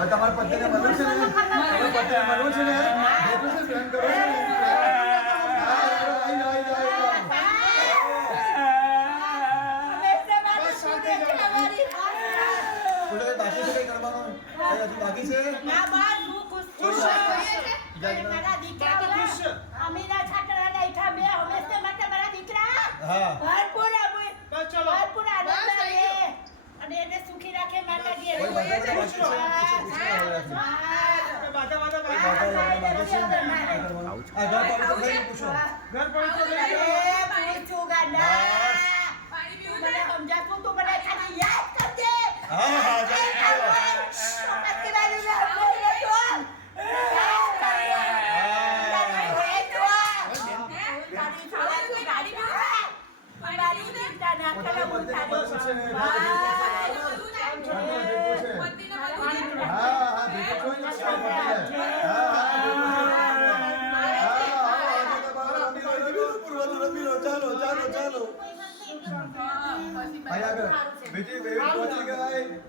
તમારા પતિને મળવું છે ને? તમારા પતિને મળવું છે ને? બેઠું છે પ્રેમ કરો છો ને? બાકી છે કઈ કરવાનું? હજુ બાકી છે? ના બાર હું ખુશ છું. અને મારા દીકરા અમીના છાટરા નાખ્યા બે હંમેશા માટે મારા દીકરા હા. ભરપૂર ચલો. ભરપૂર આનંદ આવે અને એને સુખી રાખે માતાજી કોઈ બાધા બાધા બાકી છે? બાધા બાધા બાકી છે? આ ઘર પાડું તો કઈ પૂછો. ઘર પર તો અરે પૂછું ગાડા તું મને સમજાતું તું મને ખાલી યાદ કરજે. હા હા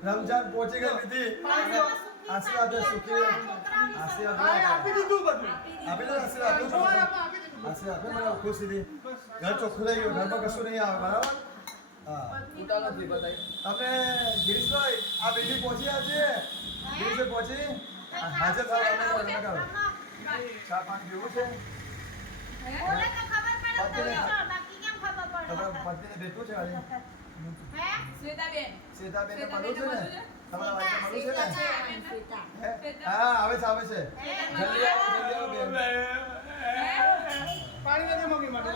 રમજાન પહોંચી ગઈ વિધિ આશીર્વાદ સુખી આશીર્વાદ આપી દીધું બધું. આપી દો આશીર્વાદ આશીર્વાદ મને ખુશ દીધી ઘર ચોખ્ખું થઈ ગયું ઘરમાં કશું નહીં આવે બરાબર હા તમે ગિરીશભાઈ આ વિધિ પહોંચી છે ગિરીશભાઈ પહોંચી હાજર થવા ચા પાણી પીવું છે પતિને ભેટવું છે આજે શ્વેતાબેન ને મળવું છે ને તમારા વાઈફને મળવું છે ને હા આવે છે જલ્દી આવો બેન પાણી નથી મમ્મી માટે.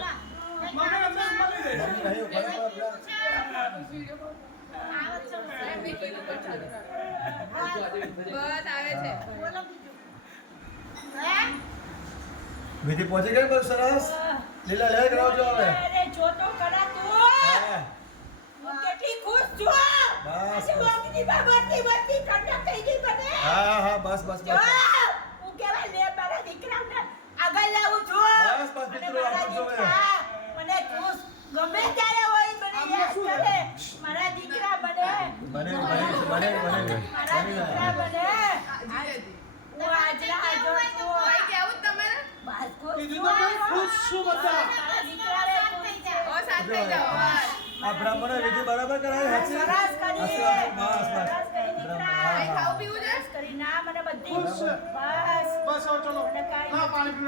મમ્મી અંદર મળી જાય. મમ્મી નહીં બરાબર વિધિ પહોંચી ગઈ બસ સરસ લીલા લહેર કરાવજો હવે અરે જોતો કરા તું હા હું કેટલી ખુશ છું બસ, આજે બસ. વખતની બાબતની બધી ઠંડક થઈ ગઈ મને હા બસ જો હું કહેવાય લે મારા દીકરાને આગળ લાવું છું બસ, બસ, અને દીકરો મારા આગળ જોવે. દીકરા મને ખુશ ગમે ત્યારે હોય મને યાદ કરે મારા દીકરા બને બને મારા દીકરા બને હું આજના આજો છું બસ બીજું તો કોઈ ખુશ છું બધા. મારા દીકરાને ખુશ છે. આ બ્રાહ્મણે વિધિ બરાબર કરાવી હતી સરસ કરી. બસ સરસ કરી દીકરા. હા, હા. સરસ કરી. ના મને બધી ખુશ છે. બસ બસ હવે ચલો. મને કાંઈ ના પાણી પીવડાવો.